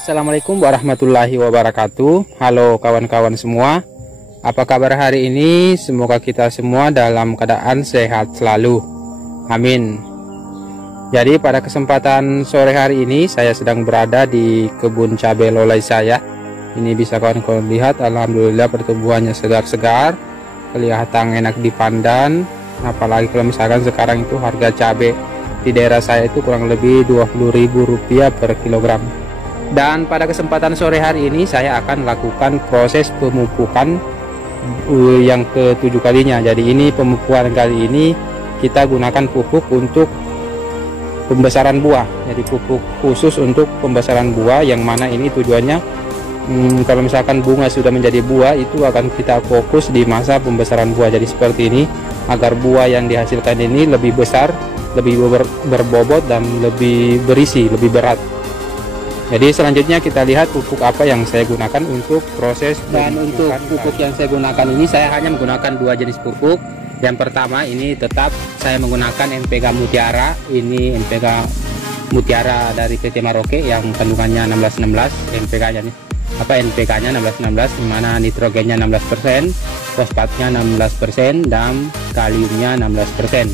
Assalamualaikum warahmatullahi wabarakatuh. Halo kawan-kawan semua, apa kabar hari ini? Semoga kita semua dalam keadaan sehat selalu, amin. Jadi pada kesempatan sore hari ini saya sedang berada di kebun cabai lolai saya. Ini bisa kawan-kawan lihat, alhamdulillah pertumbuhannya segar-segar, kelihatan enak dipandang. Apalagi kalau misalkan sekarang itu harga cabai di daerah saya itu kurang lebih Rp20.000 per kilogram. Dan pada kesempatan sore hari ini saya akan lakukan proses pemupukan yang ke-7 kalinya. Jadi ini pemupukan kali ini kita gunakan pupuk untuk pembesaran buah. Jadi pupuk khusus untuk pembesaran buah, yang mana ini tujuannya kalau misalkan bunga sudah menjadi buah itu akan kita fokus di masa pembesaran buah. Jadi seperti ini, agar buah yang dihasilkan ini lebih besar, lebih berbobot dan lebih berisi, lebih berat. Jadi selanjutnya kita lihat pupuk apa yang saya gunakan untuk proses. Dan untuk pupuk yang saya gunakan ini, saya hanya menggunakan 2 jenis pupuk. Yang pertama ini tetap saya menggunakan NPK Mutiara. Ini NPK Mutiara dari PT Maroke yang kandungannya 1616. NPK-nya 1616, di mana nitrogennya 16%, fosfatnya 16%, dan kaliumnya 16%.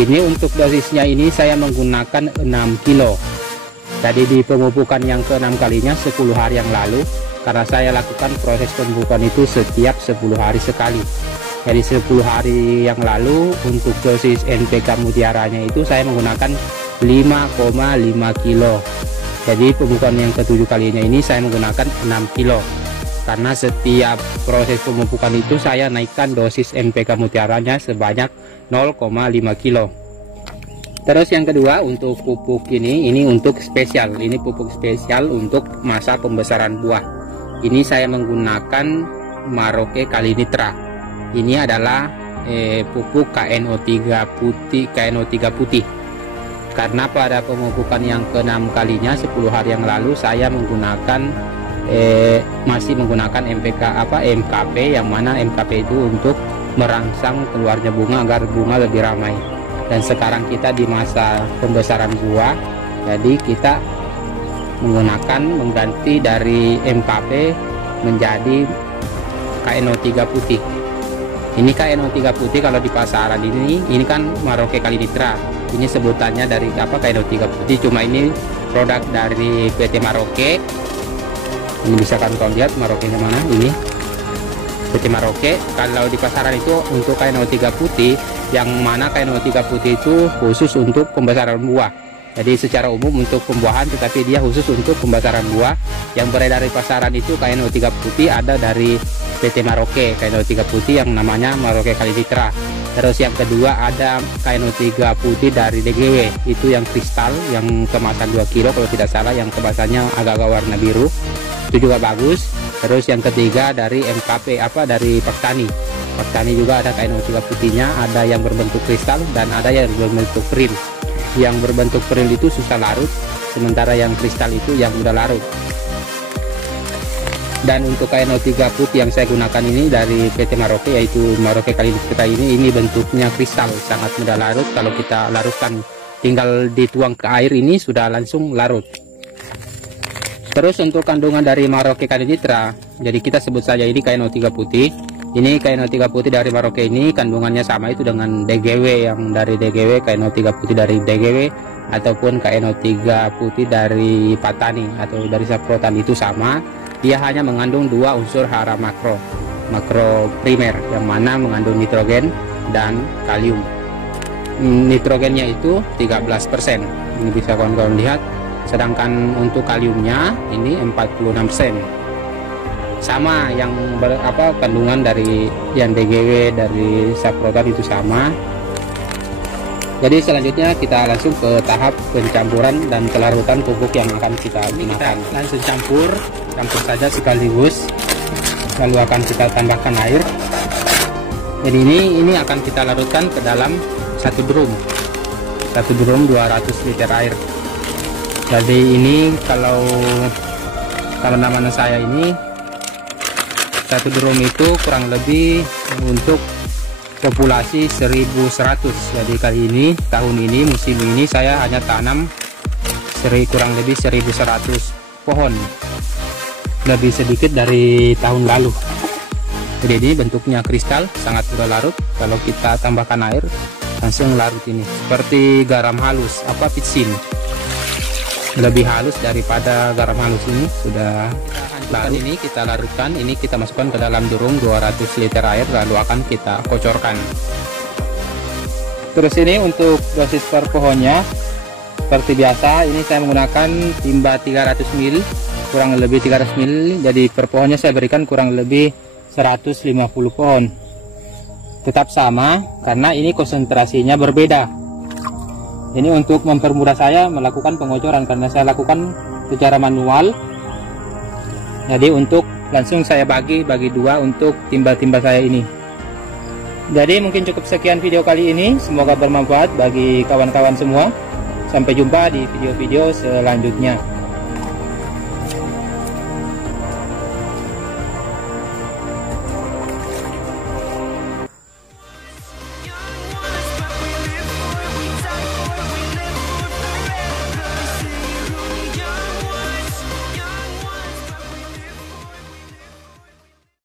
Ini untuk dosisnya ini saya menggunakan 6 kilo. Jadi di pemupukan yang ke-6 kalinya 10 hari yang lalu, karena saya lakukan proses pemupukan itu setiap 10 hari sekali. Jadi 10 hari yang lalu untuk dosis NPK Mutiaranya itu saya menggunakan 5,5 kilo. Jadi pemupukan yang ke-7 kalinya ini saya menggunakan 6 kilo. Karena setiap proses pemupukan itu saya naikkan dosis NPK Mutiaranya sebanyak 0,5 kilo. Terus yang kedua untuk pupuk ini untuk spesial. Ini pupuk spesial untuk masa pembesaran buah. Ini saya menggunakan Maroke Kalinitra. Ini adalah pupuk KNO3 putih. Karena pada pemupukan yang ke-6 kalinya 10 hari yang lalu saya menggunakan masih menggunakan MKP, yang mana MKP itu untuk merangsang keluarnya bunga agar bunga lebih ramai. Dan sekarang kita di masa pembesaran buah, jadi kita mengganti dari MKP menjadi KNO3 putih. Ini KNO3 putih kalau di pasaran ini kan Maroke Kalinitra. Ini sebutannya dari KNO3 putih, cuma ini produk dari PT Maroke. Ini bisa kan kalian lihat Maroke mana ini. PT Maroke. Kalau di pasaran itu untuk KNO3 putih, yang mana KNO3 putih itu khusus untuk pembesaran buah. Jadi secara umum untuk pembuahan, tetapi dia khusus untuk pembesaran buah. Yang beredar di pasaran itu KNO3 putih ada dari PT Maroke, KNO3 putih yang namanya Maroke Kalinitra. Terus yang kedua ada KNO3 putih dari DGW, itu yang kristal, yang kemasan 2 kilo kalau tidak salah, yang kemasannya agak-agak warna biru, itu juga bagus. Terus yang ketiga dari MKP dari Paktani. Paktani juga ada KNO3 putihnya, ada yang berbentuk kristal dan ada yang berbentuk print. Yang berbentuk print itu susah larut, sementara yang kristal itu yang udah larut. Dan untuk KNO3 putih yang saya gunakan ini dari PT Maroke, yaitu Maroke Kalinitra ini bentuknya kristal, sangat mudah larut. Kalau kita larutkan, tinggal dituang ke air, ini sudah langsung larut. Terus untuk kandungan dari Maroke Kalinitra, jadi kita sebut saja ini KNO3 putih. Ini KNO3 putih dari Maroke ini kandungannya sama itu dengan DGW, yang dari DGW, KNO3 putih dari DGW, ataupun KNO3 putih dari Patani atau dari Saprotan itu sama. Dia hanya mengandung 2 unsur hara makro primer, yang mana mengandung nitrogen dan kalium. Nitrogennya itu 13%. Ini bisa kawan-kawan lihat. Sedangkan untuk kaliumnya ini 46%. Sama yang kandungan dari yang DGW dari Saprotan itu sama. Jadi selanjutnya kita langsung ke tahap pencampuran dan pelarutan pupuk yang akan kita gunakan. Langsung campur saja sekaligus, lalu akan kita tambahkan air. Jadi ini akan kita larutkan ke dalam satu drum 200 liter air. Jadi ini kalau nama saya ini satu drum itu kurang lebih untuk populasi 1100. Jadi kali ini, tahun ini, musim ini saya hanya tanam kurang lebih 1100 pohon, lebih sedikit dari tahun lalu. Jadi ini bentuknya kristal, sangat mudah larut. Kalau kita tambahkan air langsung larut ini, seperti garam halus, pitsin. Lebih halus daripada garam halus ini. Sudah larut. Ini kita larutkan, ini kita masukkan ke dalam durung 200 liter air, lalu akan kita kocorkan. Terus ini untuk dosis per pohonnya, seperti biasa ini saya menggunakan timba 300 ml, kurang lebih 300 ml. Jadi per pohonnya saya berikan kurang lebih 150 pohon. Tetap sama karena ini konsentrasinya berbeda. Ini untuk mempermudah saya melakukan pengocoran karena saya lakukan secara manual. Jadi untuk langsung saya bagi dua untuk timba-timba saya ini. Jadi mungkin cukup sekian video kali ini, semoga bermanfaat bagi kawan-kawan semua. Sampai jumpa di video-video selanjutnya.